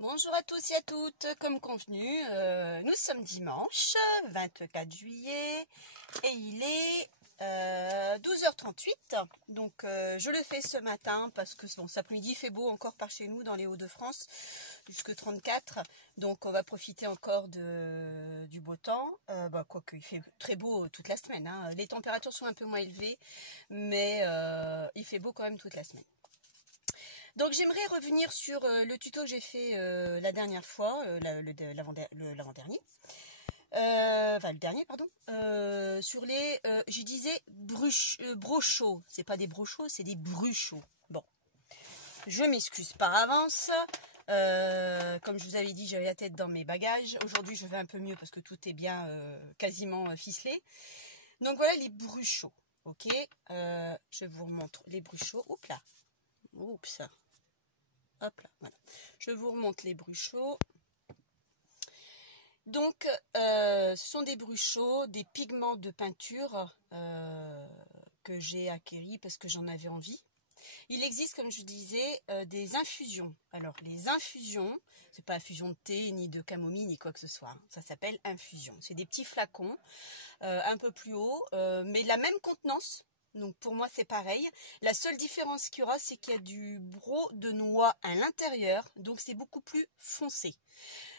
Bonjour à tous et à toutes, comme convenu, nous sommes dimanche 24 juillet et il est 12h38, donc je le fais ce matin parce que bon, cet après-midi il fait beau encore par chez nous dans les Hauts-de-France, jusque 34, donc on va profiter encore du beau temps, quoique il fait très beau toute la semaine, hein. Les températures sont un peu moins élevées, mais il fait beau quand même toute la semaine. Donc j'aimerais revenir sur le tuto que j'ai fait la dernière fois, l'avant-dernier, le dernier, pardon, sur les, je disais brochaux, c'est pas des brochaux, c'est des bruchots. Bon, je m'excuse par avance, comme je vous avais dit, j'avais la tête dans mes bagages, aujourd'hui je vais un peu mieux parce que tout est bien quasiment ficelé. Donc voilà les bruchots, ok, je vous remontre les bruchots, oups là, oups. Hop là, voilà. Je vous remonte les bruchots. Donc, ce sont des bruchots, des pigments de peinture que j'ai acquéris parce que j'en avais envie. Il existe, comme je disais, des infusions. Alors, les infusions, c'est pas infusion de thé, ni de camomille, ni quoi que ce soit. Ça s'appelle infusion. C'est des petits flacons, un peu plus haut, mais la même contenance. Donc pour moi c'est pareil. La seule différence qu'il y aura, c'est qu'il y a du broc de noix à l'intérieur, donc c'est beaucoup plus foncé.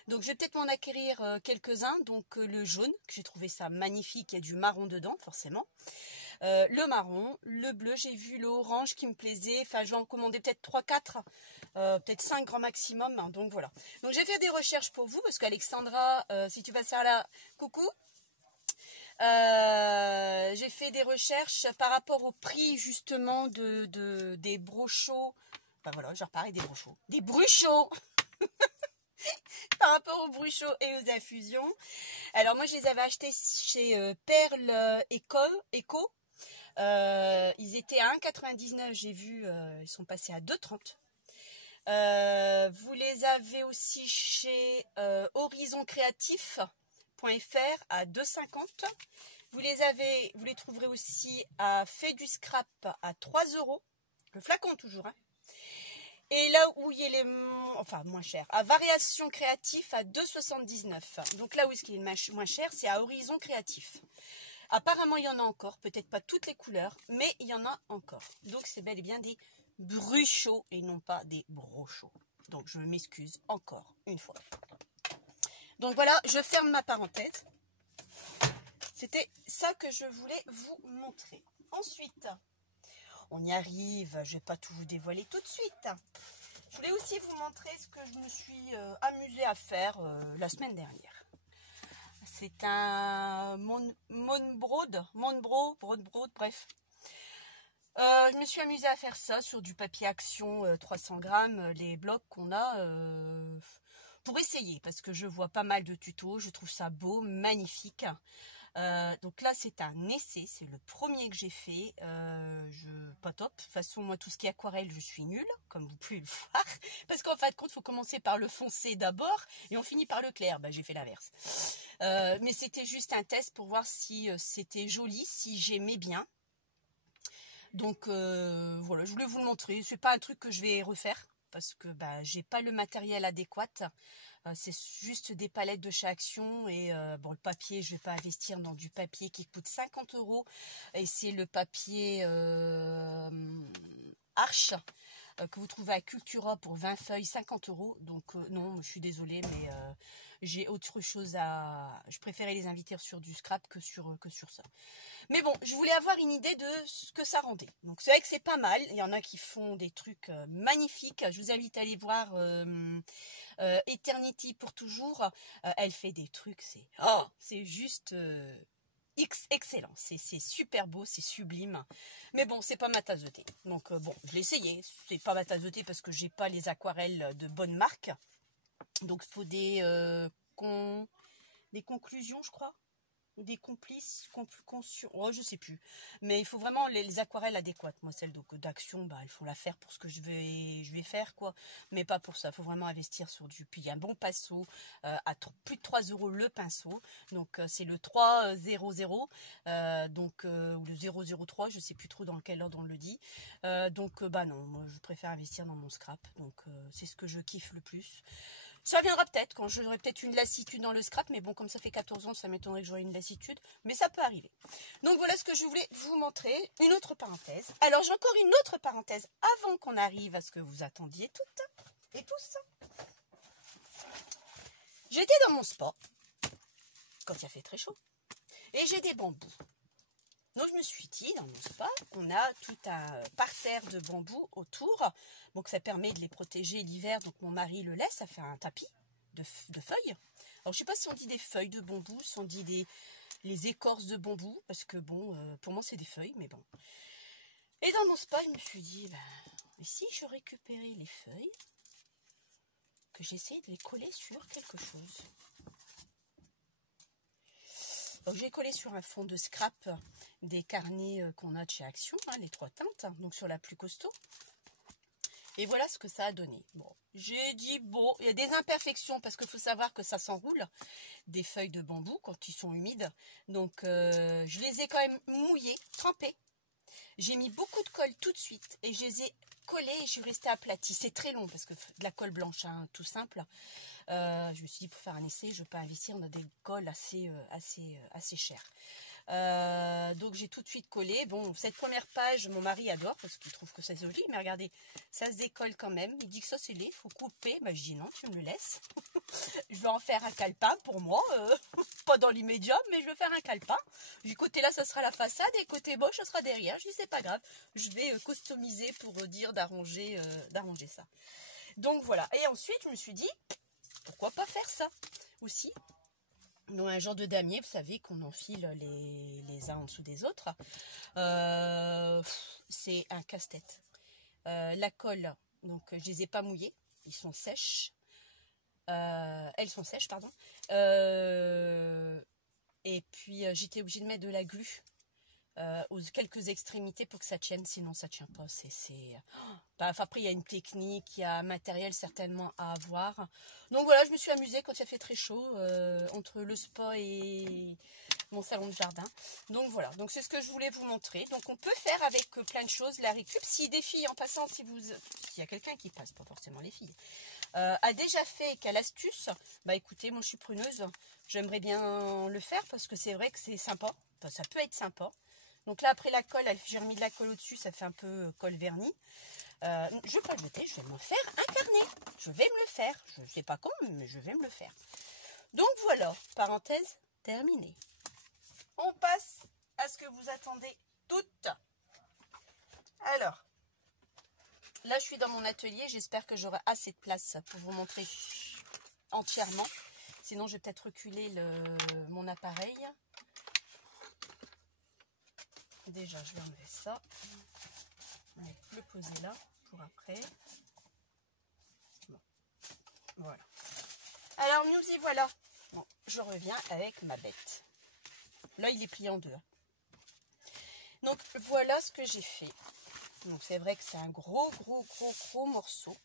Donc je vais peut-être m'en acquérir quelques-uns. Donc le jaune, que j'ai trouvé ça magnifique, il y a du marron dedans forcément. Le marron, le bleu, j'ai vu l'orange qui me plaisait. Enfin je vais en commander peut-être 3-4, peut-être 5 grand maximum. Hein, donc voilà. Donc j'ai fait des recherches pour vous parce qu'Alexandra, si tu vas faire là, coucou. J'ai fait des recherches par rapport au prix justement des brochots. Ben voilà, je reparais des brochots. Des bruchots par rapport aux bruchots et aux infusions. Alors moi je les avais achetés chez Perle Eco. Ils étaient à 1,99, j'ai vu, ils sont passés à 2,30. Vous les avez aussi chez Horizon Créatif.fr à 2,50. Vous les trouverez aussi à Fait du Scrap à 3 €. Le flacon toujours, hein. Et là où il est moins cher, à Variation Créatif à 2,79. Donc là où est-ce qu'il est moins cher, c'est à Horizon Créatif. Apparemment, il y en a encore, peut-être pas toutes les couleurs, mais il y en a encore. Donc c'est bel et bien des bruchots et non pas des brochots. Donc je m'excuse encore une fois. Donc voilà, je ferme ma parenthèse. C'était ça que je voulais vous montrer. Ensuite, on y arrive, je ne vais pas tout vous dévoiler tout de suite. Je voulais aussi vous montrer ce que je me suis amusée à faire la semaine dernière. C'est un Monbrod, bref. Je me suis amusée à faire ça sur du papier Action 300 grammes, les blocs qu'on a pour essayer, parce que je vois pas mal de tutos, je trouve ça beau, magnifique. Donc là c'est un essai, c'est le premier que j'ai fait, pas top. De toute façon moi tout ce qui est aquarelle je suis nulle, comme vous pouvez le voir, parce qu'en fin de compte il faut commencer par le foncé d'abord et on finit par le clair. J'ai fait l'inverse, mais c'était juste un test pour voir si c'était joli, si j'aimais bien. Donc voilà, je voulais vous le montrer. C'est pas un truc que je vais refaire parce que j'ai pas le matériel adéquat. C'est juste des palettes de chez Action et le papier, je vais pas investir dans du papier qui coûte 50 € et c'est le papier Arche que vous trouvez à Cultura pour 20 feuilles, 50 €. Donc non, je suis désolée, mais j'ai autre chose à... Je préférais les inviter sur du scrap que sur ça. Mais bon, je voulais avoir une idée de ce que ça rendait. Donc c'est vrai que c'est pas mal. Il y en a qui font des trucs magnifiques. Je vous invite à aller voir Eternity pour toujours. Elle fait des trucs, c'est juste excellent. C'est super beau, c'est sublime. Mais bon, c'est pas ma tasse de thé. Donc bon, je l'ai essayé. C'est pas ma tasse de thé parce que j'ai pas les aquarelles de bonne marque. Donc il faut des conclusions, je crois. Des complices, je sais plus. Mais il faut vraiment les aquarelles adéquates. Moi, celle d'Action, il faut la faire pour ce que je vais faire, quoi. Mais pas pour ça. Il faut vraiment investir sur du... Puis il y a un bon pinceau, à plus de 3 € le pinceau. Donc c'est le 300, ou le 003, je sais plus trop dans quel ordre on le dit. Non, moi je préfère investir dans mon scrap. Donc c'est ce que je kiffe le plus. Ça viendra peut-être quand j'aurai peut-être une lassitude dans le scrap, mais bon, comme ça fait 14 ans, ça m'étonnerait que j'aurai une lassitude, mais ça peut arriver. Donc voilà ce que je voulais vous montrer, une autre parenthèse. Alors j'ai encore une autre parenthèse avant qu'on arrive à ce que vous attendiez toutes et tous. J'étais dans mon spa, quand il a fait très chaud, et j'ai des bambous. Donc je me suis dit, dans mon spa, on a tout un parterre de bambous autour. Donc ça permet de les protéger l'hiver. Donc mon mari le laisse, ça fait un tapis de feuilles. Alors je ne sais pas si on dit des feuilles de bambou, si on dit les écorces de bambou. Parce que bon, pour moi c'est des feuilles, mais bon. Et dans mon spa, je me suis dit, et si je récupérais les feuilles, que j'essayais de les coller sur quelque chose. Donc j'ai collé sur un fond de scrap des carnets qu'on a de chez Action, hein, les 3 teintes, donc sur la plus costaud. Et voilà ce que ça a donné. Bon, j'ai dit, bon, il y a des imperfections parce qu'il faut savoir que ça s'enroule, des feuilles de bambou quand ils sont humides. Donc je les ai quand même mouillées, trempées. J'ai mis beaucoup de colle tout de suite et je les ai collées et je suis restée aplatie. C'est très long parce que de la colle blanche, hein, tout simple. Je me suis dit, pour faire un essai, je ne veux pas investir dans des colles assez chères. Donc j'ai tout de suite collé. Bon, cette première page, mon mari adore parce qu'il trouve que c'est joli, mais regardez, ça se décolle quand même. Il dit que ça c'est laid, il faut couper. Bah, je dis non, tu me le laisses. Je vais en faire un calepin pour moi, pas dans l'immédiat, mais je vais faire un calepin. Du côté là, ça sera la façade et côté moche, ça sera derrière. Je dis c'est pas grave, je vais customiser pour dire d'arranger ça. Donc voilà. Et ensuite, je me suis dit, pourquoi pas faire ça aussi? Donc un genre de damier, vous savez qu'on enfile les uns en dessous des autres. C'est un casse-tête. La colle, donc je les ai pas mouillées, ils sont sèches. Elles sont sèches, pardon. Et puis j'étais obligée de mettre de la glu aux quelques extrémités pour que ça tienne, sinon ça tient pas. Après il y a une technique, il y a un matériel certainement à avoir. Donc voilà, je me suis amusée quand il a fait très chaud entre le spa et mon salon de jardin. Donc voilà, donc c'est ce que je voulais vous montrer. Donc on peut faire avec plein de choses la récup. Si des filles en passant, s'il y a quelqu'un qui passe, pas forcément les filles, a déjà fait, quelle astuce, bah écoutez, moi je suis preneuse, j'aimerais bien le faire parce que c'est vrai que c'est sympa, enfin, ça peut être sympa. Donc là après la colle, j'ai remis de la colle au-dessus, ça fait un peu colle vernis. Je ne vais pas le jeter, je vais m'en faire un carnet, je vais me le faire, je ne sais pas quand, mais je vais me le faire. Donc voilà, parenthèse terminée. On passe à ce que vous attendez toutes. Alors, là je suis dans mon atelier, j'espère que j'aurai assez de place pour vous montrer entièrement. Sinon je vais peut-être reculer mon appareil. Déjà je vais enlever ça. On va le poser là pour après. Bon, voilà. Alors nous y voilà. Bon, je reviens avec ma bête. Là il est plié en deux. Donc voilà ce que j'ai fait. Donc c'est vrai que c'est un gros morceau.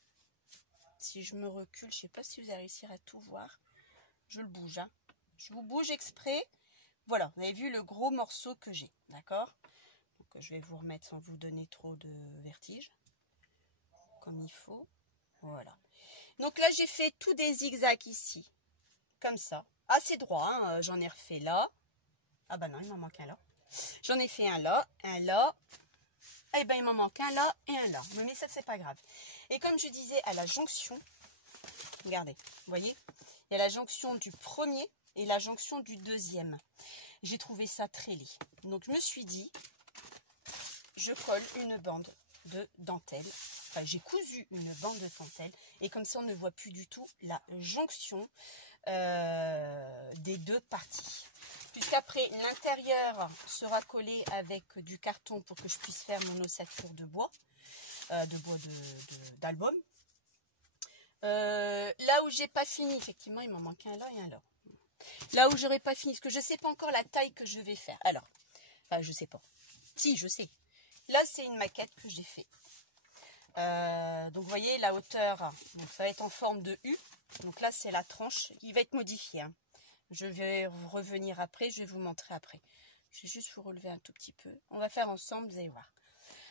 Si je me recule, je ne sais pas si vous allez réussir à tout voir. Je le bouge. Hein. Je vous bouge exprès. Voilà, vous avez vu le gros morceau que j'ai. D'accord? Donc je vais vous remettre sans vous donner trop de vertige. Comme il faut. Voilà. Donc là, j'ai fait tout des zigzags ici. Comme ça. Assez droit. Hein. J'en ai refait là. Ah bah non, il m'en manque un là. J'en ai fait un là, un là. Et ben il m'en manque un là et un là. Mais ça, c'est pas grave. Et comme je disais, à la jonction, regardez, vous voyez, il y a la jonction du premier et la jonction du deuxième. J'ai trouvé ça très laid. Donc je me suis dit, je colle une bande de dentelle. Enfin, j'ai cousu une bande de dentelle. Et comme ça, on ne voit plus du tout la jonction des deux parties. Puisqu'après, l'intérieur sera collé avec du carton pour que je puisse faire mon ossature de bois d'album. Là où j'ai pas fini, effectivement, il m'en manque un là et un là. Là où j'aurais pas fini, parce que je sais pas encore la taille que je vais faire. Alors, enfin, je sais pas. Si, je sais. Là, c'est une maquette que j'ai fait. Donc, vous voyez, la hauteur, donc, ça va être en forme de U. Donc là, c'est la tranche qui va être modifiée. Hein. Je vais revenir après, je vais vous montrer après. Je vais juste vous relever un tout petit peu. On va faire ensemble, vous allez voir.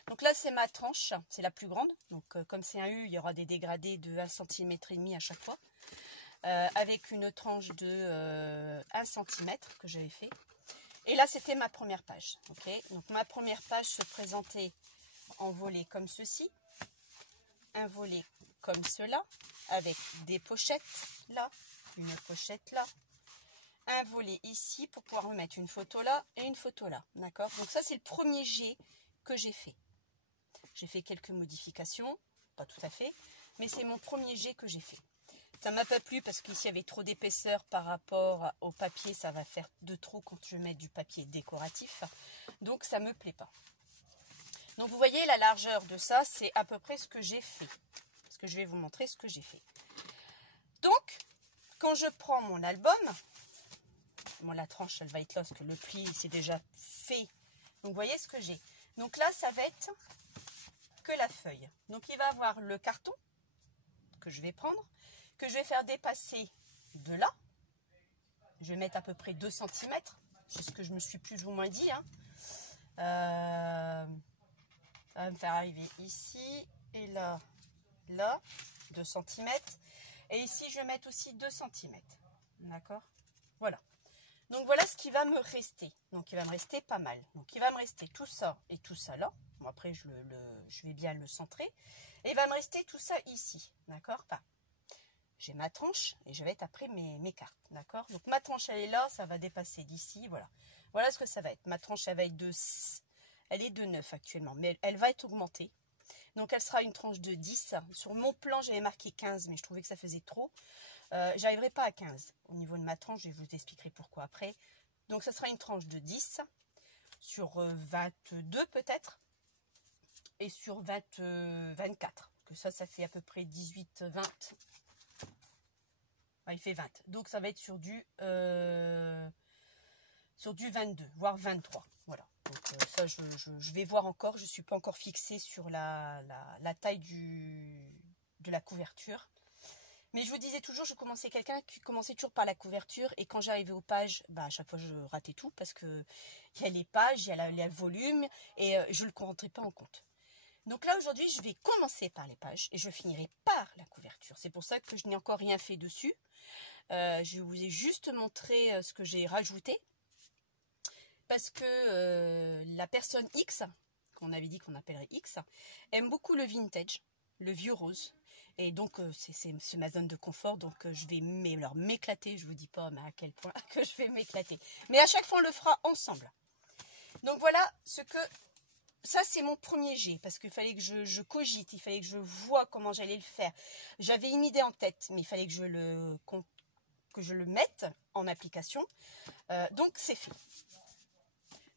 Donc là, c'est ma tranche, c'est la plus grande. Donc comme c'est un U, il y aura des dégradés de 1,5 cm à chaque fois. avec une tranche de 1 cm que j'avais fait. Et là, c'était ma première page. Okay, donc, ma première page se présentait en volet comme ceci, un volet comme cela, avec des pochettes là, une pochette là, un volet ici pour pouvoir remettre une photo là et une photo là. D'accord? Donc, ça, c'est le premier jet que j'ai fait. J'ai fait quelques modifications, pas tout à fait, mais c'est mon premier jet que j'ai fait. Ça ne m'a pas plu parce qu'ici il y avait trop d'épaisseur par rapport au papier, ça va faire de trop quand je mets du papier décoratif, donc ça ne me plaît pas. Donc vous voyez la largeur de ça, c'est à peu près ce que j'ai fait, parce que je vais vous montrer ce que j'ai fait. Donc quand je prends mon album, bon la tranche elle va être là parce que le pli c'est déjà fait, donc vous voyez ce que j'ai. Donc là ça va être que la feuille, donc il va avoir le carton que je vais prendre, que je vais faire dépasser de là. Je vais mettre à peu près 2 cm. C'est ce que je me suis plus ou moins dit. Hein. Ça va me faire arriver ici et là, 2 cm. Et ici, je vais mettre aussi 2 cm. D'accord? Voilà. Donc, voilà ce qui va me rester. Donc, il va me rester pas mal. Donc, il va me rester tout ça et tout ça là. Bon, après, je vais bien le centrer. Et il va me rester tout ça ici. D'accord? Enfin, j'ai ma tranche et je vais être après mes cartes, d'accord? Donc ma tranche elle est là, ça va dépasser d'ici, voilà. Voilà ce que ça va être. Ma tranche elle va être elle est de 9 actuellement, mais elle va être augmentée. Donc elle sera une tranche de 10. Sur mon plan j'avais marqué 15, mais je trouvais que ça faisait trop. J'arriverai pas à 15 au niveau de ma tranche, je vous expliquerai pourquoi après. Donc ça sera une tranche de 10 sur 22 peut-être et sur 24. Que ça fait à peu près 18, 20. Il fait 20. Donc, ça va être sur du 22, voire 23. Voilà. Donc, ça, je vais voir encore. Je ne suis pas encore fixée sur la taille de la couverture. Mais je vous disais toujours, je commençais quelqu'un qui commençait toujours par la couverture. Et quand j'arrivais aux pages, à chaque fois, je ratais tout. Parce qu'il y a les pages, il y a le volume. Et je ne le rentrais pas en compte. Donc là, aujourd'hui, je vais commencer par les pages et je finirai par la couverture. C'est pour ça que je n'ai encore rien fait dessus. Je vous ai juste montré ce que j'ai rajouté. Parce que la personne X, qu'on avait dit qu'on appellerait X, aime beaucoup le vintage, le vieux rose. Et donc, c'est ma zone de confort. Donc, je vais m'éclater. Je ne vous dis pas mais à quel point que je vais m'éclater. Mais à chaque fois, on le fera ensemble. Donc, voilà ce que... Ça, c'est mon premier jet, parce qu'il fallait que je cogite, il fallait que je vois comment j'allais le faire. J'avais une idée en tête, mais il fallait que je le mette en application. Donc, c'est fait.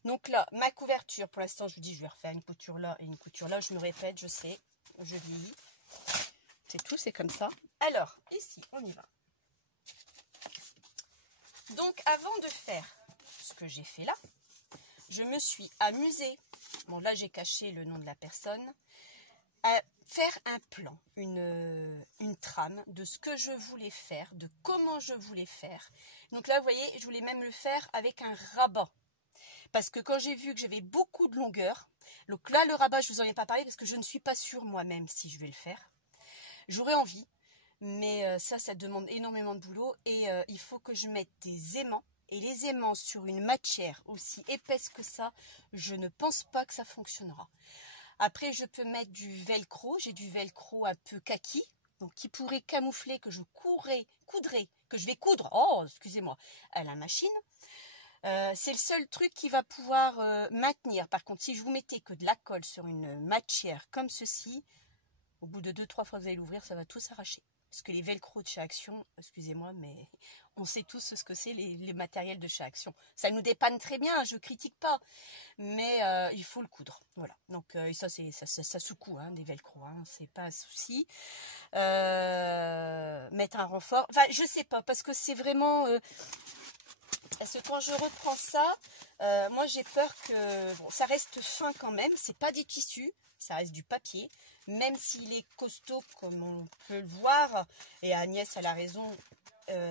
Donc là, ma couverture, pour l'instant, je vous dis, je vais refaire une couture là et une couture là. Je me répète, je sais, je vieillis. C'est tout, c'est comme ça. Alors, ici, on y va. Donc, avant de faire ce que j'ai fait là, je me suis amusée. Bon, là, j'ai caché le nom de la personne. À faire un plan, une trame de ce que je voulais faire, de comment je voulais faire. Donc là, vous voyez, je voulais même le faire avec un rabat. Parce que quand j'ai vu que j'avais beaucoup de longueur, donc là, le rabat, je ne vous en ai pas parlé parce que je ne suis pas sûre moi-même si je vais le faire. J'aurais envie, mais ça demande énormément de boulot et il faut que je mette des aimants. Et les aimants sur une matière aussi épaisse que ça, je ne pense pas que ça fonctionnera. Après, je peux mettre du velcro. J'ai du velcro un peu kaki, donc qui pourrait camoufler que je que je vais coudre, oh, excusez-moi, à la machine. C'est le seul truc qui va pouvoir maintenir. Par contre, si je vous mettais que de la colle sur une matière comme ceci, au bout de 2-3 fois que vous allez l'ouvrir, ça va tout s'arracher. Parce que les velcro de chez Action, excusez-moi, mais on sait tous ce que c'est les matériels de chez Action. Ça nous dépanne très bien, je critique pas, mais il faut le coudre. Voilà. Donc ça secoue, hein, des velcro, hein, c'est pas un souci. Mettre un renfort, enfin je sais pas, parce que c'est vraiment. Parce que quand je reprends ça, moi j'ai peur que bon, ça reste fin quand même. C'est pas du tissu, ça reste du papier. Même s'il est costaud comme on peut le voir, et Agnès a la raison,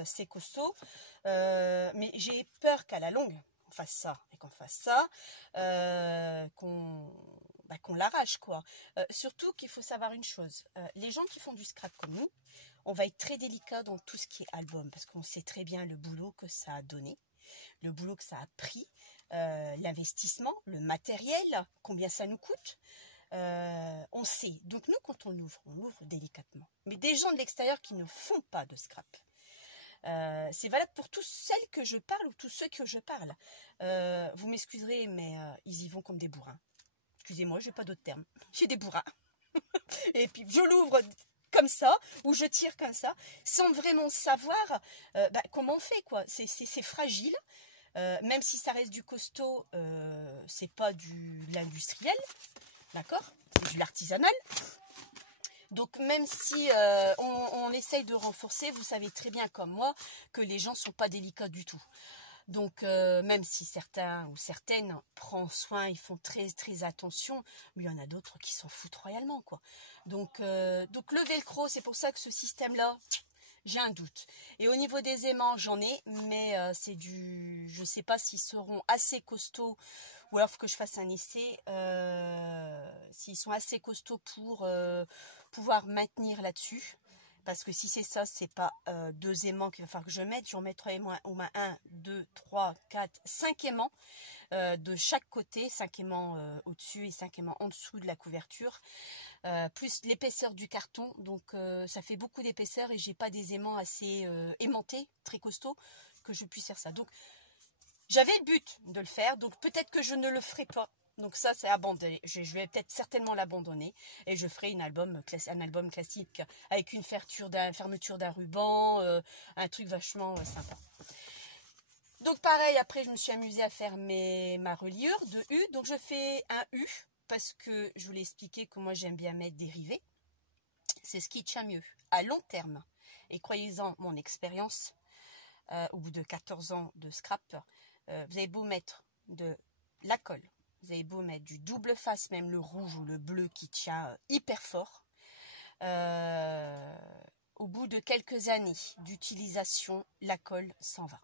c'est costaud. Mais j'ai peur qu'à la longue, on fasse ça et qu'on fasse ça, qu'on l'arrache quoi. Surtout qu'il faut savoir une chose, les gens qui font du scrap comme nous, On va être très délicat dans tout ce qui est album, parce qu'on sait très bien le boulot que ça a donné, le boulot que ça a pris, l'investissement, le matériel, combien ça nous coûte. On sait. Donc nous, quand on l'ouvre délicatement. Mais des gens de l'extérieur qui ne font pas de scrap. C'est valable pour tous celles que je parle ou tous ceux que je parle. Vous m'excuserez, mais ils y vont comme des bourrins. Excusez-moi, j'ai pas d'autre terme. J'ai des bourrins. Et puis je l'ouvre comme ça, ou je tire comme ça, sans vraiment savoir comment on fait, quoi. C'est fragile. Même si ça reste du costaud, c'est pas de l'industriel. D'accord? C'est de l'artisanal. Donc même si on essaye de renforcer, vous savez très bien comme moi que les gens ne sont pas délicats du tout. Donc même si certains ou certaines prennent soin, ils font très très attention, mais il y en a d'autres qui s'en foutent royalement, quoi. Donc le velcro, c'est pour ça que ce système-là, j'ai un doute. Et au niveau des aimants, j'en ai, mais c'est du... Je ne sais pas s'ils seront assez costauds, ou alors il faut que je fasse un essai, s'ils sont assez costauds pour pouvoir maintenir là-dessus. Parce que si c'est ça, c'est pas 2 aimants qu'il va falloir que je mette. J'en mettrai au moins 1, 2, 3, 4, 5 aimants de chaque côté. 5 aimants au-dessus et 5 aimants en dessous de la couverture. Plus l'épaisseur du carton. Donc ça fait beaucoup d'épaisseur et j'ai pas des aimants assez aimantés, très costauds, que je puisse faire ça. Donc j'avais le but de le faire. Donc peut-être que je ne le ferai pas. Donc ça, c'est abandonné. Je vais peut-être certainement l'abandonner. Et je ferai un album classique avec une fermeture d'un ruban, un truc vachement sympa. Donc pareil, après, je me suis amusée à faire ma reliure de U. Donc je fais un U parce que je voulais expliquer que moi, j'aime bien mettre des rivets. C'est ce qui tient mieux à long terme. Et croyez-en, mon expérience, au bout de 14 ans de scrap, vous avez beau mettre de la colle, vous avez beau mettre du double face, même le rouge ou le bleu qui tient hyper fort. Au bout de quelques années d'utilisation, la colle s'en va.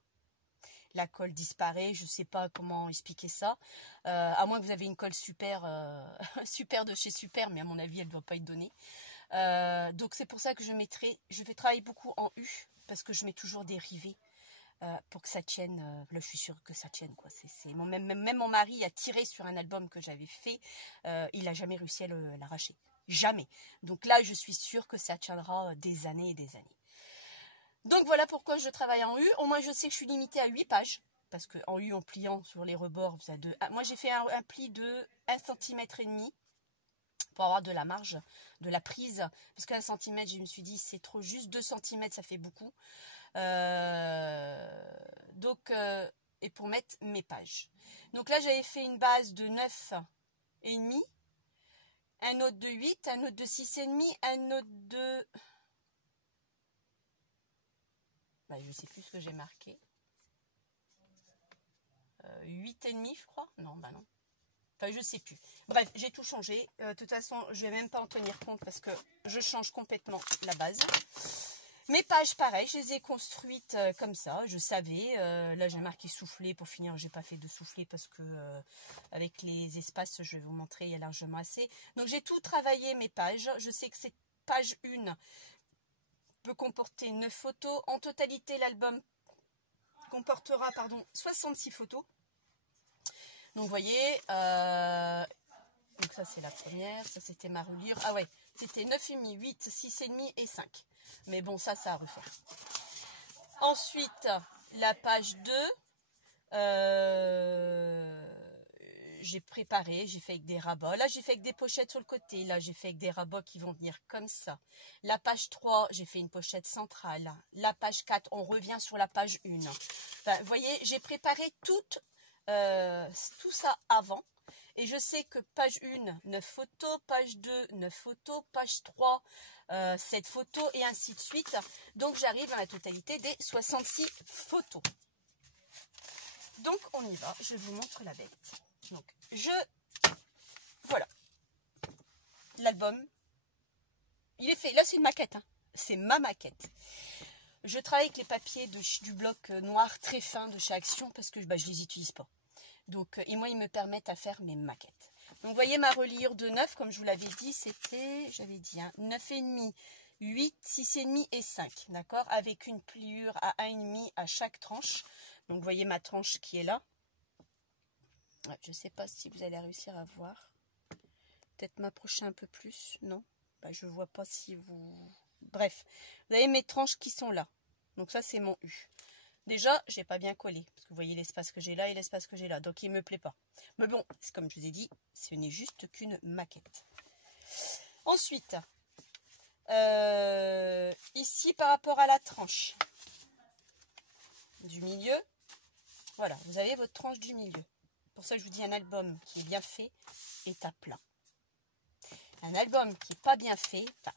La colle disparaît, je ne sais pas comment expliquer ça. À moins que vous avez une colle super, super de chez Super, mais à mon avis, elle ne doit pas être donnée. Donc c'est pour ça que je vais travailler beaucoup en U, parce que je mets toujours des rivets. Pour que ça tienne, là je suis sûre que ça tienne, quoi. Même mon mari a tiré sur un album que j'avais fait, il n'a jamais réussi à l'arracher, jamais. Donc là je suis sûre que ça tiendra des années et des années. Donc voilà pourquoi je travaille en U. Au moins je sais que je suis limitée à 8 pages, parce qu'en U, en pliant sur les rebords, vous avez moi j'ai fait un pli de 1,5 cm pour avoir de la marge, de la prise, parce qu'1 cm, je me suis dit c'est trop, juste 2 cm ça fait beaucoup. Et pour mettre mes pages. Donc là, j'avais fait une base de 9,5, un autre de 8, un autre de 6,5, un autre de... je ne sais plus ce que j'ai marqué. 8,5, je crois. Non, non. Enfin, je ne sais plus. Bref, j'ai tout changé. De toute façon, je ne vais même pas en tenir compte parce que je change complètement la base. Mes pages, pareil, je les ai construites comme ça, je savais. Là, j'ai marqué soufflé pour finir. J'ai pas fait de soufflé parce que avec les espaces, je vais vous montrer, il y a largement assez. Donc, j'ai tout travaillé mes pages. Je sais que cette page 1 peut comporter 9 photos. En totalité, l'album comportera 66 photos. Donc, vous voyez, donc ça, c'est la première. Ça, c'était ma reliure. Ah ouais, c'était 9,5, 8, 6,5 et 5. Mais bon, ça à refaire. Ensuite, la page 2, j'ai préparé, j'ai fait avec des rabats. Là, j'ai fait avec des pochettes sur le côté. Là, j'ai fait avec des rabats qui vont venir comme ça. La page 3, j'ai fait une pochette centrale. La page 4, on revient sur la page 1. Enfin, vous voyez, j'ai préparé tout ça avant. Et je sais que page 1, 9 photos, page 2, 9 photos, page 3, 7 photos et ainsi de suite. Donc j'arrive à la totalité des 66 photos. Donc on y va, je vous montre la bête. Donc voilà, l'album, il est fait. Là c'est une maquette, hein. C'est ma maquette. Je travaille avec les papiers du bloc noir très fin de chez Action parce que je les utilise pas. Donc, et moi, ils me permettent à faire mes maquettes. Donc, vous voyez ma reliure de 9, comme je vous l'avais dit, c'était, j'avais dit, 9,5, 8, 6,5 et 5, d'accord, avec une pliure à 1,5 à chaque tranche. Donc, vous voyez ma tranche qui est là. Ouais, je ne sais pas si vous allez réussir à voir. Peut-être m'approcher un peu plus, non? Bah, je ne vois pas si vous... Bref, vous avez mes tranches qui sont là. Donc, ça, c'est mon U. Déjà, je n'ai pas bien collé, parce que vous voyez l'espace que j'ai là et l'espace que j'ai là. Donc, il ne me plaît pas. Mais bon, comme je vous ai dit, ce n'est juste qu'une maquette. Ensuite, ici, par rapport à la tranche du milieu, voilà, vous avez votre tranche du milieu. Pour ça, je vous dis, un album qui est bien fait est à plat. Un album qui n'est pas bien fait, enfin,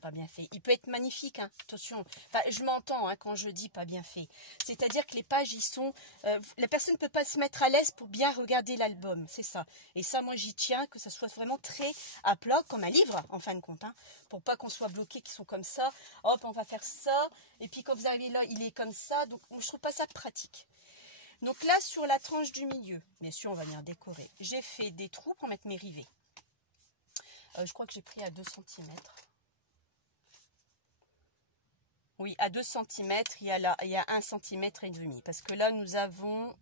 pas bien fait, il peut être magnifique, hein, attention, enfin, je m'entends hein, quand je dis pas bien fait. C'est-à-dire que les pages, ils sont... la personne ne peut pas se mettre à l'aise pour bien regarder l'album, c'est ça. Et ça, moi, j'y tiens, que ça soit vraiment très à plat, comme un livre, en fin de compte, hein, pour pas qu'on soit bloqué, qu'ils sont comme ça. Hop, on va faire ça, et puis quand vous arrivez là, il est comme ça, donc je trouve pas ça pratique. Donc là, sur la tranche du milieu, bien sûr, on va venir décorer. J'ai fait des trous pour mettre mes rivets. Je crois que j'ai pris à 2 cm. Oui, à 2 cm, il y a 1 cm et demi. Parce que là, nous avons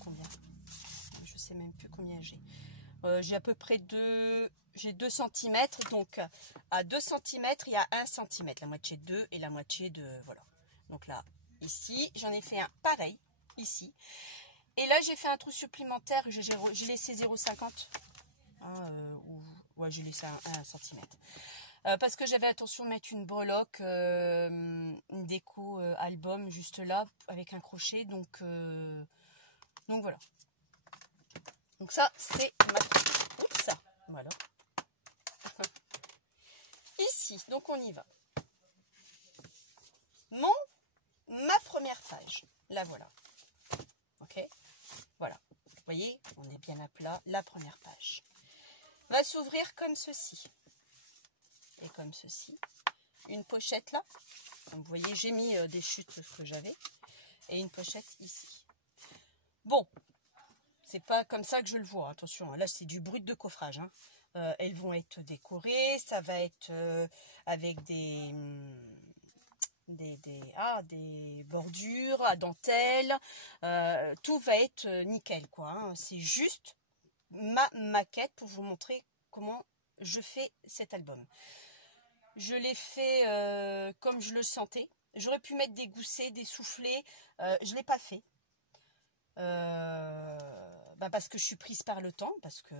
combien? Je ne sais même plus combien j'ai. J'ai à peu près 2 cm. Donc, à 2 cm, il y a 1 cm. La moitié de 2 et la moitié de... Voilà. Donc là, ici, j'en ai fait un pareil, ici. Et là, j'ai fait un trou supplémentaire. J'ai laissé 0,50. Hein, ouais, j'ai laissé 1 cm. Parce que j'avais attention de mettre une breloque, une déco album juste là, avec un crochet. Donc voilà. Donc ça, c'est ma... Oups, ça. Voilà. Ici, donc on y va. Ma première page. La voilà. Ok. Voilà. Vous voyez, on est bien à plat. La première page va s'ouvrir comme ceci. Et comme ceci. Une pochette là. Comme vous voyez, j'ai mis des chutes que j'avais. Et une pochette ici. Bon. C'est pas comme ça que je le vois. Attention, là c'est du brut de coffrage. Hein. Elles vont être décorées. Ça va être avec des bordures à dentelle. Tout va être nickel, quoi. Hein. C'est juste ma maquette pour vous montrer comment je fais cet album. Je l'ai fait comme je le sentais. J'aurais pu mettre des goussets, des soufflets. Je ne l'ai pas fait. Parce que je suis prise par le temps. Parce que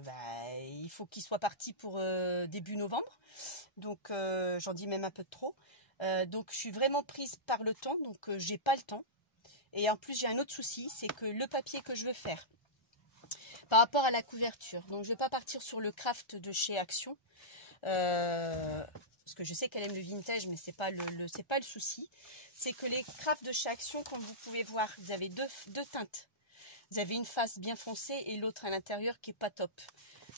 il faut qu'il soit parti pour début novembre. Donc j'en dis même un peu de trop. Donc je suis vraiment prise par le temps. Donc j'ai pas le temps. Et en plus j'ai un autre souci. C'est que le papier que je veux faire par rapport à la couverture. Donc je ne vais pas partir sur le craft de chez Action. Parce que je sais qu'elle aime le vintage, mais c'est pas le souci. C'est que les crafts de chez Action, comme vous pouvez voir, vous avez deux teintes. Vous avez une face bien foncée et l'autre à l'intérieur qui est pas top.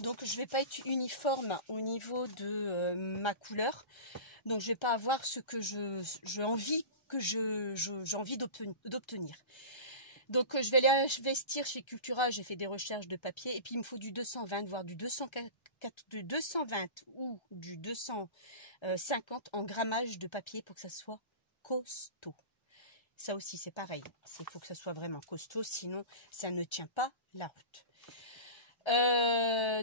Donc je ne vais pas être uniforme au niveau de ma couleur. Donc je ne vais pas avoir ce que j'ai envie d'obtenir. Donc je vais aller investir chez Cultura. J'ai fait des recherches de papier et puis il me faut du 220, voire du 220 ou du 250 en grammage de papier pour que ça soit costaud. Ça aussi c'est pareil, il faut que ça soit vraiment costaud, sinon ça ne tient pas la route.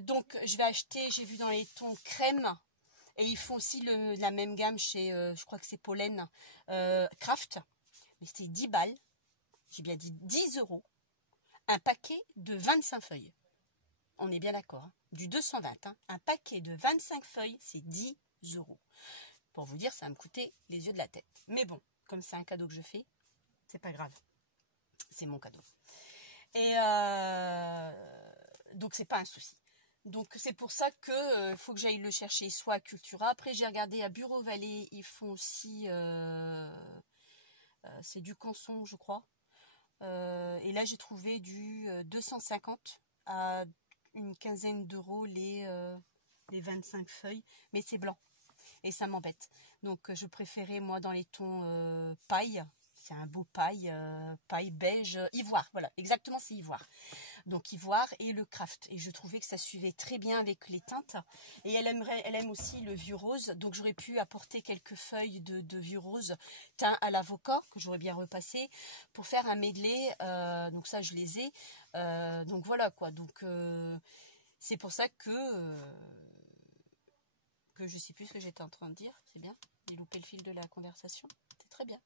Donc je vais acheter, j'ai vu dans les tons crème, et ils font aussi la même gamme chez, je crois que c'est Pollen, Craft, mais c'était 10 balles, j'ai bien dit 10 €, un paquet de 25 feuilles. On est bien d'accord, hein. Du 220, hein. Un paquet de 25 feuilles, c'est 10 €. Pour vous dire, ça va me coûter les yeux de la tête. Mais bon, comme c'est un cadeau que je fais, c'est pas grave. C'est mon cadeau. Et donc, c'est pas un souci. Donc, c'est pour ça que faut que j'aille le chercher soit à Cultura. Après, j'ai regardé à Bureau Vallée, ils font aussi... c'est du Canson, je crois. Et là, j'ai trouvé du 250 à une quinzaine d'euros les 25 feuilles. Mais c'est blanc. Et ça m'embête. Donc, je préférais, moi, dans les tons paille. C'est un beau paille beige, ivoire. Voilà, exactement, c'est ivoire. donc ivoire et le craft. Et je trouvais que ça suivait très bien avec les teintes. Et elle aime aussi le vieux rose, donc j'aurais pu apporter quelques feuilles de vieux rose teint à l'avocat, que j'aurais bien repassé, pour faire un medley. Donc ça, je les ai. Donc voilà quoi, donc c'est pour ça que je sais plus ce que j'étais en train de dire. C'est bien, j'ai loupé le fil de la conversation, c'est très bien.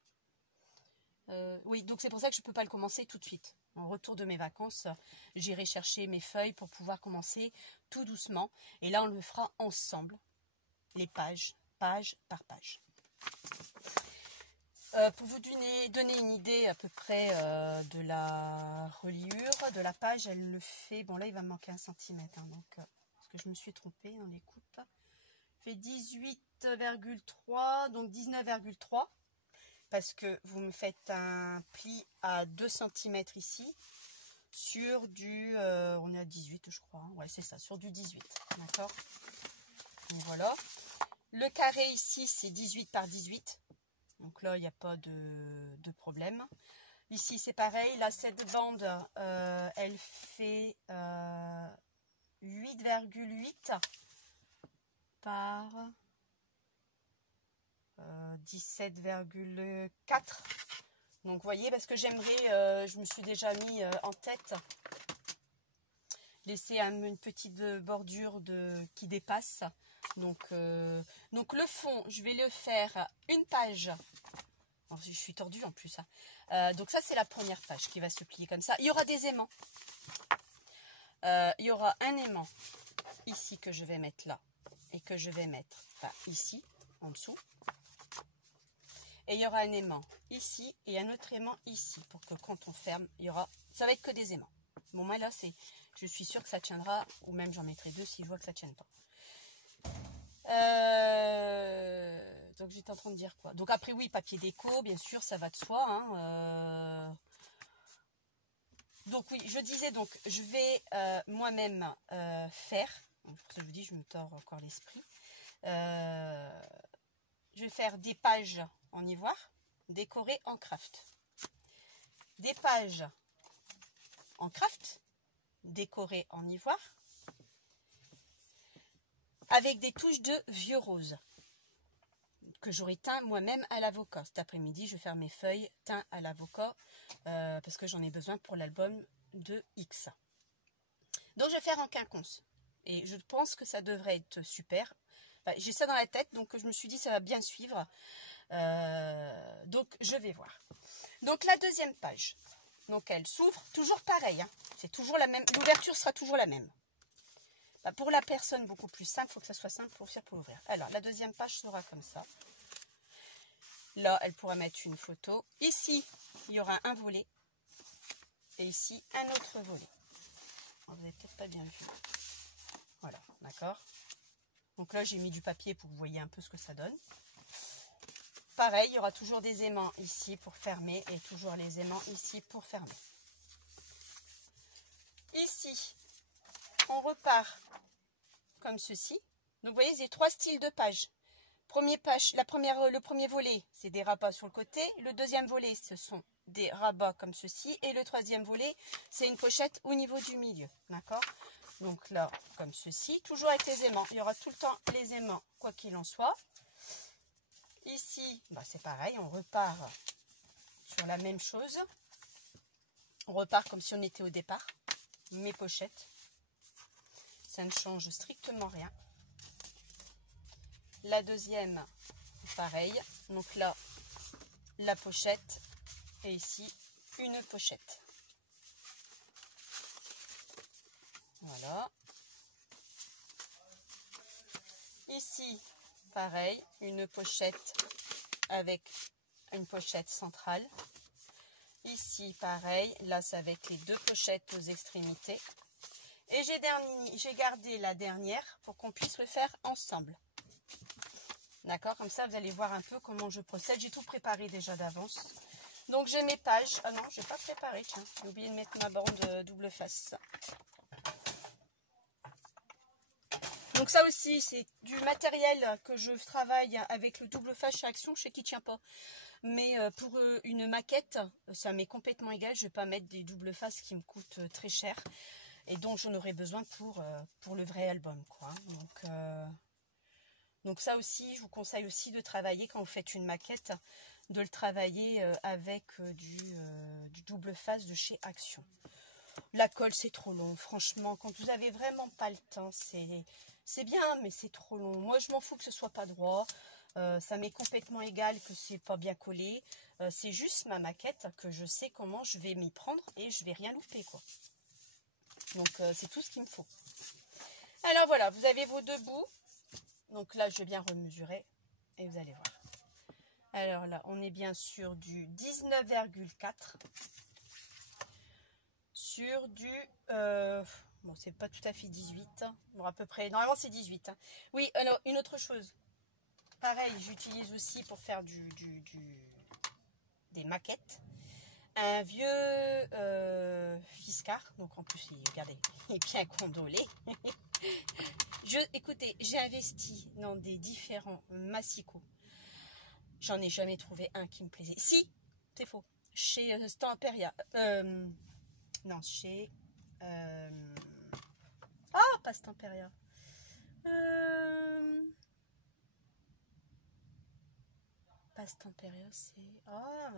Oui, donc c'est pour ça que je ne peux pas le commencer tout de suite. En retour de mes vacances, j'irai chercher mes feuilles pour pouvoir commencer tout doucement. Et là, on le fera ensemble, les pages, page par page. Pour vous donner une idée à peu près de la reliure, de la page, elle le fait... Bon, là, il va me manquer 1 cm, hein, donc, parce que je me suis trompée dans les coupes. Fait 18,3, donc 19,3. Parce que vous me faites un pli à 2 cm ici, sur du... on est à 18, je crois. Hein. Ouais, c'est ça, sur du 18. D'accord. Donc voilà. Le carré ici, c'est 18 par 18. Donc là, il n'y a pas de problème. Ici, c'est pareil. Là, cette bande, elle fait 8,8 par 17,4. Donc, vous voyez, parce que j'aimerais, je me suis déjà mis en tête, laisser une petite bordure qui dépasse. Donc le fond, je vais le faire une page. Oh, je suis tordue en plus. Hein. Donc ça, c'est la première page qui va se plier comme ça. Il y aura des aimants. Il y aura un aimant ici que je vais mettre là. Et que je vais mettre ici, en dessous. Et il y aura un aimant ici et un autre aimant ici. Pour que quand on ferme, il y aura... Ça va être que des aimants. Bon, moi là, je suis sûre que ça tiendra. Ou même j'en mettrai 2 si je vois que ça ne tienne pas. Donc j'étais en train de dire quoi. Donc après oui, papier déco, bien sûr, ça va de soi. Hein, Donc oui, je disais donc je vais moi-même faire. Donc, je vous dis, je me tords encore l'esprit. Je vais faire des pages en ivoire décorées en craft. Des pages en craft décorées en ivoire. Avec des touches de vieux rose que j'aurai teint moi-même à l'avocat. Cet après-midi, je vais faire mes feuilles teint à l'avocat parce que j'en ai besoin pour l'album de X. Donc, je vais faire en quinconce. Et je pense que ça devrait être super. Enfin, j'ai ça dans la tête, donc je me suis dit ça va bien suivre. Donc, je vais voir. Donc, la deuxième page. Donc, elle s'ouvre toujours pareil. Hein. C'est toujours la même. L'ouverture sera toujours la même. Pour la personne beaucoup plus simple, il faut que ça soit simple pour l'ouvrir. Alors, la deuxième page sera comme ça. Là, elle pourra mettre une photo. Ici, il y aura un volet. Et ici, un autre volet. Vous n'avez peut-être pas bien vu. Voilà, d'accord. Donc là, j'ai mis du papier pour que vous voyez un peu ce que ça donne. Pareil, il y aura toujours des aimants ici pour fermer et toujours les aimants ici pour fermer. Ici, on repart comme ceci. Donc, vous voyez, j'ai 3 styles de pages. Le premier volet, c'est des rabats sur le côté. Le deuxième volet, ce sont des rabats comme ceci. Et le troisième volet, c'est une pochette au niveau du milieu. D'accord? Donc là, comme ceci. Toujours avec les aimants. Il y aura tout le temps les aimants, quoi qu'il en soit. Ici, c'est pareil. On repart sur la même chose. On repart comme si on était au départ. Mes pochettes. Ça ne change strictement rien. La deuxième, pareil. Donc là, la pochette. Et ici, une pochette. Voilà. Ici, pareil. Une pochette avec une pochette centrale. Ici, pareil. Là, c'est avec les 2 pochettes aux extrémités. Et j'ai gardé la dernière pour qu'on puisse le faire ensemble. D'accord, comme ça vous allez voir un peu comment je procède. J'ai tout préparé déjà d'avance. Donc j'ai mes pages. Ah non, je n'ai pas préparé, tiens. J'ai oublié de mettre ma bande double face. Donc ça aussi, c'est du matériel que je travaille avec le double face chez Action, je sais qu'il ne tient pas. Mais pour une maquette, ça m'est complètement égal. Je ne vais pas mettre des doubles faces qui me coûtent très cher et dont j'en aurai besoin pour le vrai album, quoi. Donc ça aussi, je vous conseille aussi de travailler quand vous faites une maquette, de le travailler avec du double face de chez Action. La colle, c'est trop long. Franchement, quand vous avez vraiment pas le temps, c'est bien, mais c'est trop long. Moi, je m'en fous que ce soit pas droit. Ça m'est complètement égal que c'est pas bien collé. C'est juste ma maquette que je sais comment je vais m'y prendre et je vais rien louper, quoi. Donc, c'est tout ce qu'il me faut. Alors, voilà, vous avez vos deux bouts. Donc là, je vais bien remesurer et vous allez voir. Alors là, on est bien sur du 19,4. Sur du... bon, c'est pas tout à fait 18. Bon, à peu près. Normalement, c'est 18. Hein. Oui, alors, une autre chose. Pareil, j'utilise aussi pour faire des maquettes. Un vieux Fiscar. Donc, en plus, regardez, il est bien condolé. Écoutez, j'ai investi dans des différents massicots. J'en ai jamais trouvé un qui me plaisait. Si, c'est faux. Chez Stamperia. Non, chez... Ah, pas Stamperia. Pas Stamperia, c'est... Ah,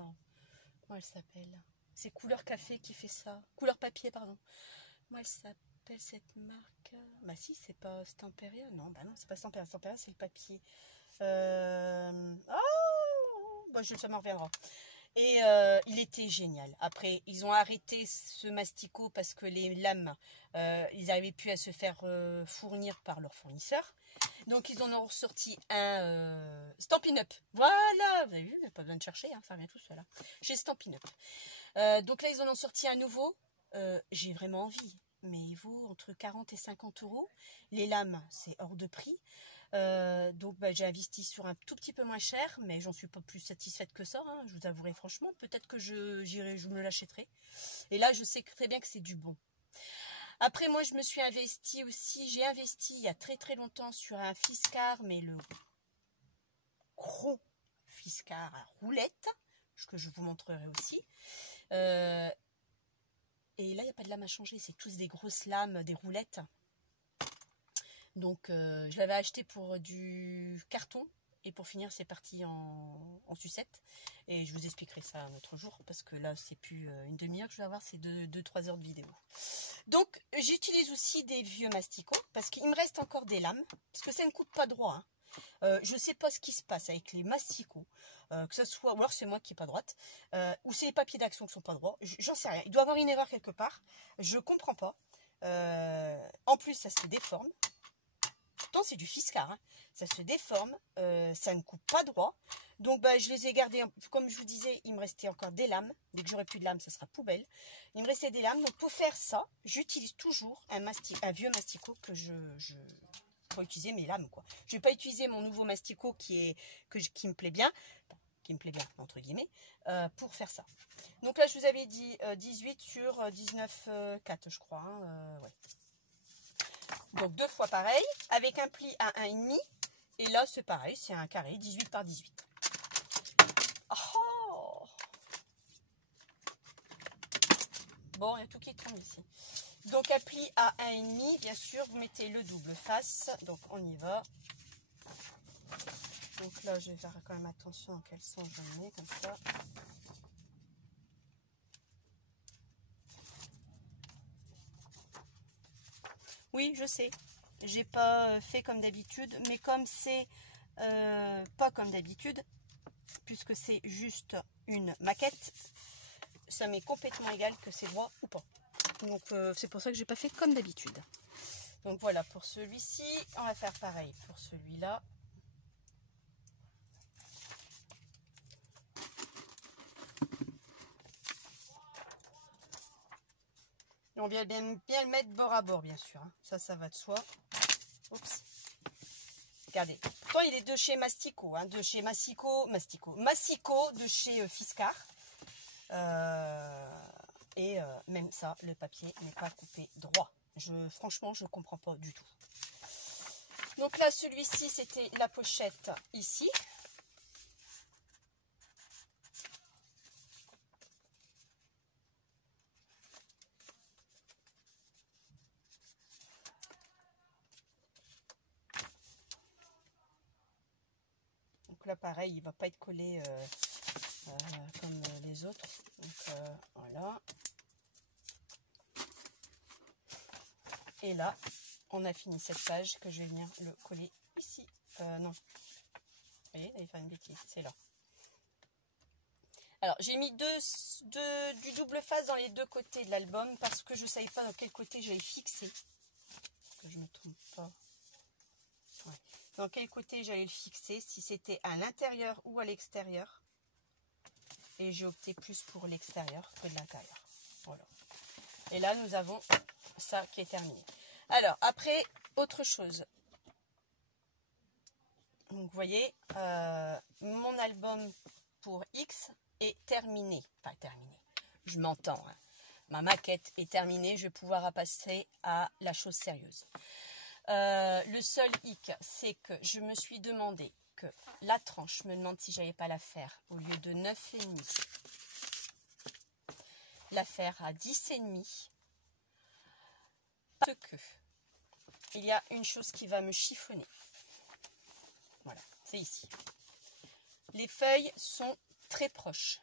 comment elle s'appelle? C'est Couleur Café qui fait ça. Couleur Papier, pardon. Comment elle s'appelle cette marque? Bah si, c'est pas Stamperia. Non, bah non, c'est pas Stamperia. Stamperia, c'est le papier. Oh, bah, ça m'en reviendra. Et il était génial. Après, ils ont arrêté ce masticot parce que les lames, ils n'arrivaient plus à se faire fournir par leurs fournisseurs. Donc, ils en ont ressorti un Stampin' Up. Voilà, vous avez vu, pas besoin de chercher, hein, ça revient tout seul. Hein. Chez Stampin' Up. Donc là, ils en ont sorti un nouveau. J'ai vraiment envie. Mais il vaut entre 40 et 50 euros. Les lames, c'est hors de prix. Donc bah, j'ai investi sur un tout petit peu moins cher, mais j'en suis pas plus satisfaite que ça, hein, je vous avouerai franchement. Peut-être que je me l'achèterai. Et là, je sais très bien que c'est du bon. Après, moi, je me suis investi aussi, j'ai investi il y a très très longtemps sur un Fiscar, mais le gros Fiscar à roulette, que je vous montrerai aussi. Et là, il n'y a pas de lame à changer, c'est tous des grosses lames, des roulettes. Donc, je l'avais acheté pour du carton. Et pour finir, c'est parti en sucette. Et je vous expliquerai ça un autre jour. Parce que là, c'est plus une demi-heure que je vais avoir. C'est 2-3 heures de vidéo. Donc, j'utilise aussi des vieux masticots. Parce qu'il me reste encore des lames. Parce que ça ne coupe pas droit. Hein. Je ne sais pas ce qui se passe avec les masticots. Que ce soit, ou alors c'est moi qui n'ai pas droite. Ou c'est les papiers d'action qui ne sont pas droits. J'en sais rien. Il doit y avoir une erreur quelque part. Je ne comprends pas. En plus, ça se déforme. Pourtant, c'est du Fiscar, hein. Ça se déforme, ça ne coupe pas droit. Donc, bah, je les ai gardés, comme je vous disais, il me restait encore des lames. Dès que j'aurai plus de lames, ça sera poubelle. Il me restait des lames. Donc, pour faire ça, j'utilise toujours un vieux masticot que pour utiliser mes lames, quoi. Je ne vais pas utiliser mon nouveau masticot qui me plaît bien, entre guillemets, pour faire ça. Donc là, je vous avais dit 18 sur 19,4, je crois. Hein, ouais. Donc 2 fois pareil, avec un pli à 1,5. Et là, c'est pareil, c'est un carré 18 par 18. Oh, bon, il y a tout qui tombe ici. Donc un pli à 1,5, bien sûr, vous mettez le double face. Donc on y va. Donc là, je vais faire quand même attention à quel sens je mets, comme ça. Oui, je sais. J'ai pas fait comme d'habitude, mais comme c'est pas comme d'habitude, puisque c'est juste une maquette, ça m'est complètement égal que c'est droit ou pas. Donc c'est pour ça que j'ai pas fait comme d'habitude. Donc voilà, pour celui-ci, on va faire pareil pour celui-là. Et on vient bien le mettre bord à bord, bien sûr. Hein. Ça va de soi. Oups. Regardez. Pourtant, il est de chez Mastico. Hein, de chez Massico, de chez Fiscar. Et même ça, le papier n'est pas coupé droit. Franchement, je ne comprends pas du tout. Donc là, celui-ci, c'était la pochette ici. Donc là, pareil, il ne va pas être collé comme les autres. Donc voilà. Et là, on a fini cette page que je vais venir le coller ici. Non. Vous voyez, il fait une bêtise, c'est là. Alors, j'ai mis du double face dans les deux côtés de l'album parce que je ne savais pas dans quel côté j'allais fixer. Que je ne me trompe pas. Ouais. Dans quel côté j'allais le fixer, si c'était à l'intérieur ou à l'extérieur. Et j'ai opté plus pour l'extérieur que de l'intérieur. Voilà. Et là, nous avons ça qui est terminé. Alors, après, autre chose. Donc, vous voyez, mon album pour X est terminé. Enfin, terminé. Je m'entends. Hein. Ma maquette est terminée. Je vais pouvoir passer à la chose sérieuse. Le seul hic, c'est que je me suis demandé que la tranche, je me demande si j'allais pas la faire au lieu de 9,5, la faire à 10,5. Parce que il y a une chose qui va me chiffonner. Voilà, c'est ici. Les feuilles sont très proches.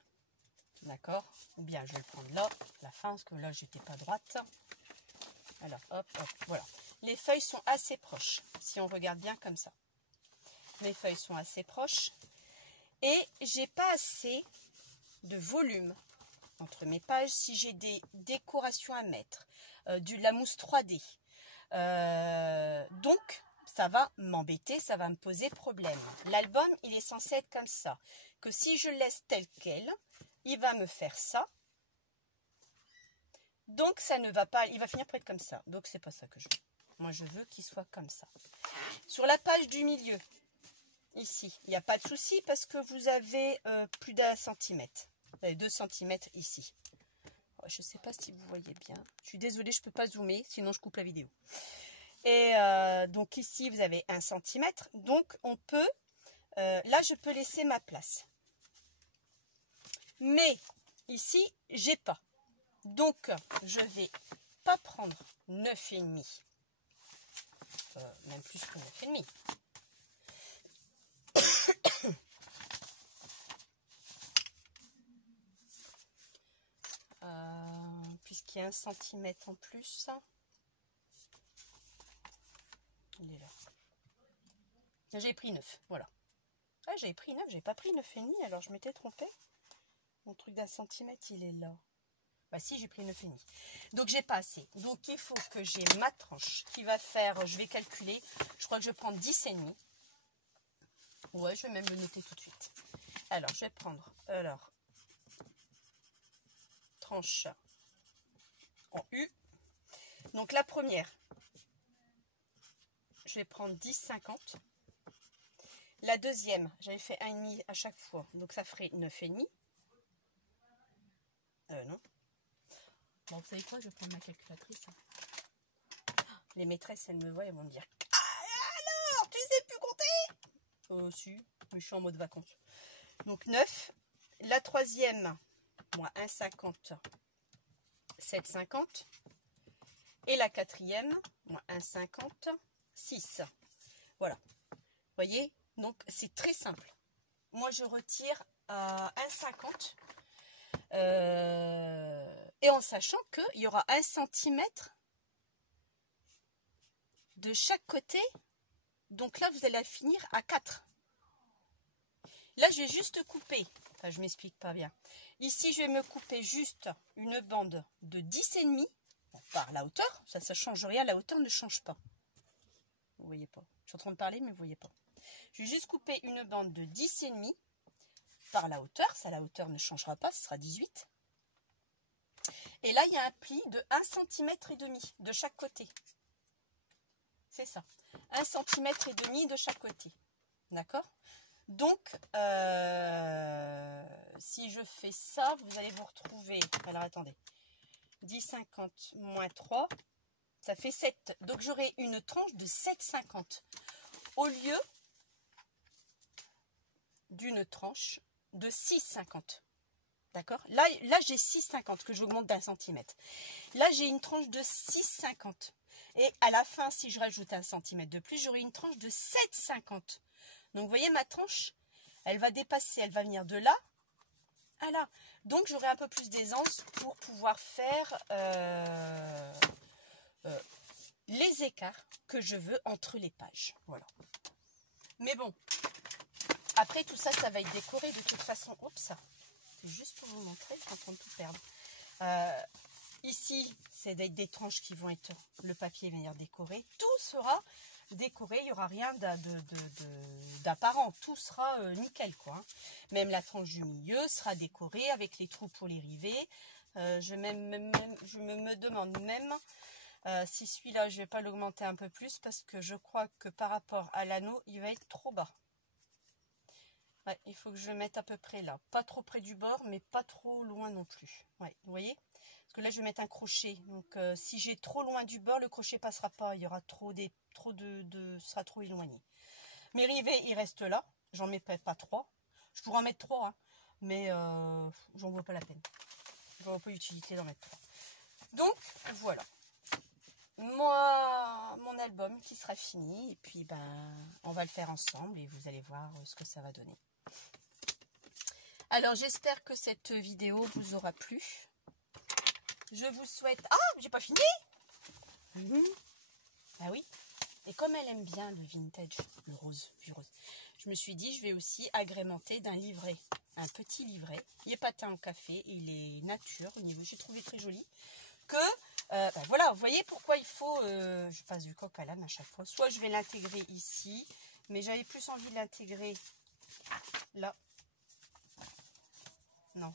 D'accord? Ou bien je vais le prendre là, la fin, parce que là, j'étais pas droite. Alors, hop, hop, voilà. Les feuilles sont assez proches, si on regarde bien comme ça. Les feuilles sont assez proches. Et j'ai pas assez de volume entre mes pages si j'ai des décorations à mettre, de la mousse 3D. Donc, ça va m'embêter, ça va me poser problème. L'album, il est censé être comme ça. Que si je laisse tel quel, il va me faire ça. Donc, ça ne va pas, il va finir par être comme ça. Donc, c'est pas ça que je veux. Moi, je veux qu'il soit comme ça. Sur la page du milieu, ici, il n'y a pas de souci parce que vous avez plus d'1 centimètre. Vous avez 2 cm ici. Je ne sais pas si vous voyez bien. Je suis désolée, je ne peux pas zoomer, sinon je coupe la vidéo. Et donc ici, vous avez 1 cm. Donc, on peut... là, je peux laisser ma place. Mais ici, j'ai pas. Donc, je vais pas prendre 9,5. Même plus que 9,5. Puisqu'il y a 1 cm en plus. Il est là. J'ai pris 9, voilà. Ah, j'ai pris 9, j'ai pas pris 9,5, alors je m'étais trompée. Mon truc d'1 centimètre, il est là. Bah si, j'ai pris 9,5. Donc j'ai pas assez. Donc il faut que j'ai ma tranche qui va faire, je vais calculer, je crois que je vais prendre 10,5. Ouais, je vais même le noter tout de suite. Alors, je vais prendre, tranche en U. Donc la première, je vais prendre 10,50. La deuxième, j'avais fait 1,5 à chaque fois, donc ça ferait 9,5. Non. Bon, vous savez quoi, je vais prendre ma calculatrice. Les maîtresses, elles me voient, elles vont me dire « Ah, alors, tu sais plus compter ?» Si, mais je suis en mode vacances. Donc 9. La troisième, moi, 1,50, 7,50. Et la quatrième, moi, 1,50, 6. Voilà. Vous voyez? Donc, c'est très simple. Moi, je retire à 1,50. Et en sachant qu'il y aura 1 cm de chaque côté. Donc là, vous allez finir à 4. Là, je vais juste couper. Enfin, je ne m'explique pas bien. Ici, je vais me couper juste une bande de 10,5 par la hauteur. Ça ne change rien. La hauteur ne change pas. Vous voyez pas. Je suis en train de parler, mais vous ne voyez pas. Je vais juste couper une bande de 10,5 par la hauteur. Ça, la hauteur ne changera pas. Ce sera 18. Et là, il y a un pli de 1,5 cm de chaque côté. C'est ça. 1,5 cm de chaque côté. D'accord? Donc, si je fais ça, vous allez vous retrouver... Alors, attendez. 10,50 moins 3, ça fait 7. Donc, j'aurai une tranche de 7,50. au lieu d'une tranche de 6,50. D'accord? Là j'ai 6,50 que j'augmente d'un centimètre. Là, j'ai une tranche de 6,50. Et à la fin, si je rajoute un centimètre de plus, j'aurai une tranche de 7,50. Donc, vous voyez, ma tranche, elle va dépasser, elle va venir de là à là. Donc, j'aurai un peu plus d'aisance pour pouvoir faire les écarts que je veux entre les pages. Voilà. Mais bon, après tout ça, ça va être décoré de toute façon. Oups, c'est juste pour vous montrer, je suis en train de tout perdre. Ici, c'est des tranches qui vont être, le papier va venir décoré. Tout sera décoré, il n'y aura rien d'apparent. Tout sera nickel, quoi. Même la tranche du milieu sera décorée avec les trous pour les rivets. Je me demande même si celui-là, je ne vais pas l'augmenter un peu plus parce que je crois que par rapport à l'anneau, il va être trop bas. Ouais, il faut que je le mette à peu près là. Pas trop près du bord, mais pas trop loin non plus. Ouais, vous voyez? Parce que là, je vais mettre un crochet. Donc, si j'ai trop loin du bord, le crochet passera pas. Il y aura sera trop éloigné. Mes rivets, ils restent là. J'en mets pas 3. Je pourrais en mettre 3, hein, mais j'en vois pas la peine. Je vois pas l'utilité d'en mettre 3. Donc, voilà. Mon album qui sera fini. Et puis, on va le faire ensemble et vous allez voir ce que ça va donner. Alors, j'espère que cette vidéo vous aura plu. Je vous souhaite... Ah, j'ai pas fini. Ah oui. Et comme elle aime bien le vintage, le rose, je me suis dit, je vais aussi agrémenter d'un livret. Un petit livret. Il est patin au café. Il est nature au niveau. J'ai trouvé très joli. Voilà, vous voyez pourquoi il faut... je passe du coq à l'âne à chaque fois. Soit je vais l'intégrer ici. Mais j'avais plus envie de l'intégrer là. Non.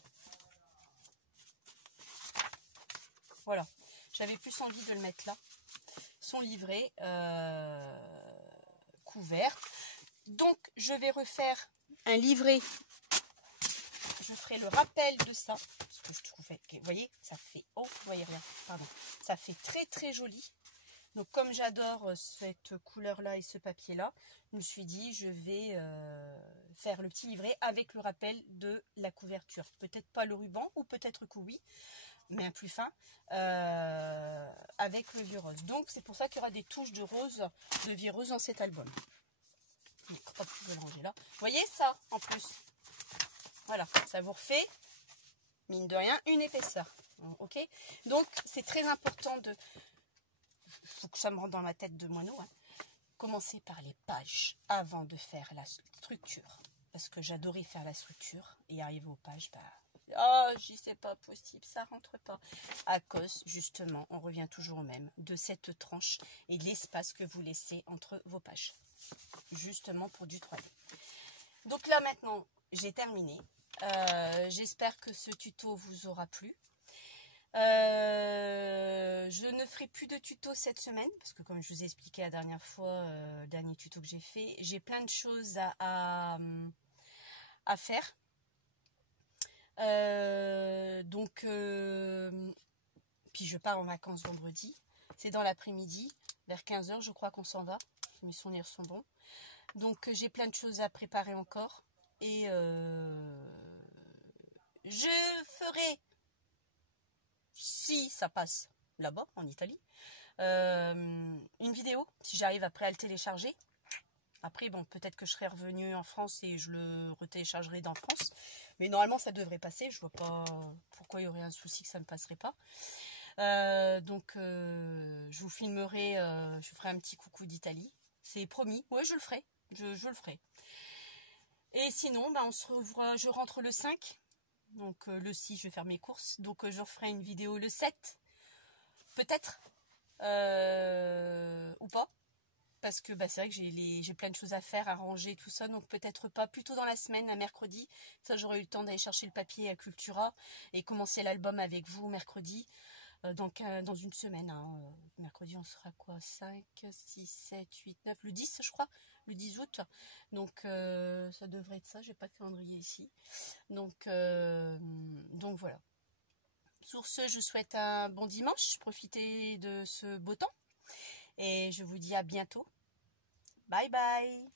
Voilà. J'avais plus envie de le mettre là. Son livret couvert. Donc, je vais refaire un livret. Je ferai le rappel de ça. Parce que je trouvais... Vous voyez, ça fait... Oh, vous voyez rien. Pardon. Ça fait très, très joli. Donc, comme j'adore cette couleur-là et ce papier-là, je me suis dit, je vais faire le petit livret avec le rappel de la couverture. Peut-être pas le ruban, ou peut-être que oui, mais un plus fin, avec le vieux rose. Donc, c'est pour ça qu'il y aura des touches de rose, de vieux rose dans cet album. Et, hop, je vais le ranger là. Vous voyez ça, en plus? Voilà, ça vous refait, mine de rien, une épaisseur. Ok? Donc, c'est très important de... Il faut que ça me rentre dans la tête de moineau. Hein. Commencer par les pages avant de faire la structure. Parce que j'adorais faire la structure et arriver aux pages, oh, j'y sais pas possible, ça rentre pas. À cause, justement, on revient toujours au même, de cette tranche et de l'espace que vous laissez entre vos pages. Justement pour du 3D. Donc là, maintenant, j'ai terminé. J'espère que ce tuto vous aura plu. Je ne ferai plus de tuto cette semaine parce que comme je vous ai expliqué la dernière fois, le dernier tuto que j'ai fait, j'ai plein de choses à faire. Puis je pars en vacances vendredi. C'est dans l'après-midi, vers 15 h je crois qu'on s'en va. Mes souvenirs sont bons. Donc j'ai plein de choses à préparer encore. Et je ferai, si ça passe là-bas, en Italie, une vidéo, si j'arrive après à le télécharger. Après, bon, peut-être que je serai revenue en France et je le retéléchargerai dans France. Mais normalement, ça devrait passer. Je vois pas pourquoi il y aurait un souci que ça ne passerait pas. Je vous filmerai, je ferai un petit coucou d'Italie. C'est promis. Ouais, je le ferai. Je le ferai. Et sinon, on se revoit, je rentre le 5. Donc le 6, je vais faire mes courses. Donc je referai une vidéo le 7. Peut-être. Ou pas. Parce que c'est vrai que j'ai plein de choses à faire, à ranger, tout ça. Donc peut-être pas. Plutôt dans la semaine, un mercredi. Ça, j'aurai eu le temps d'aller chercher le papier à Cultura. Et commencer l'album avec vous mercredi. Dans une semaine. Hein. Mercredi, on sera quoi? 5, 6, 7, 8, 9. Le 10, je crois. Le 10 août. Donc ça devrait être ça. J'ai pas de calendrier ici. Donc voilà. Sur ce, je souhaite un bon dimanche. Profitez de ce beau temps. Et je vous dis à bientôt. Bye bye.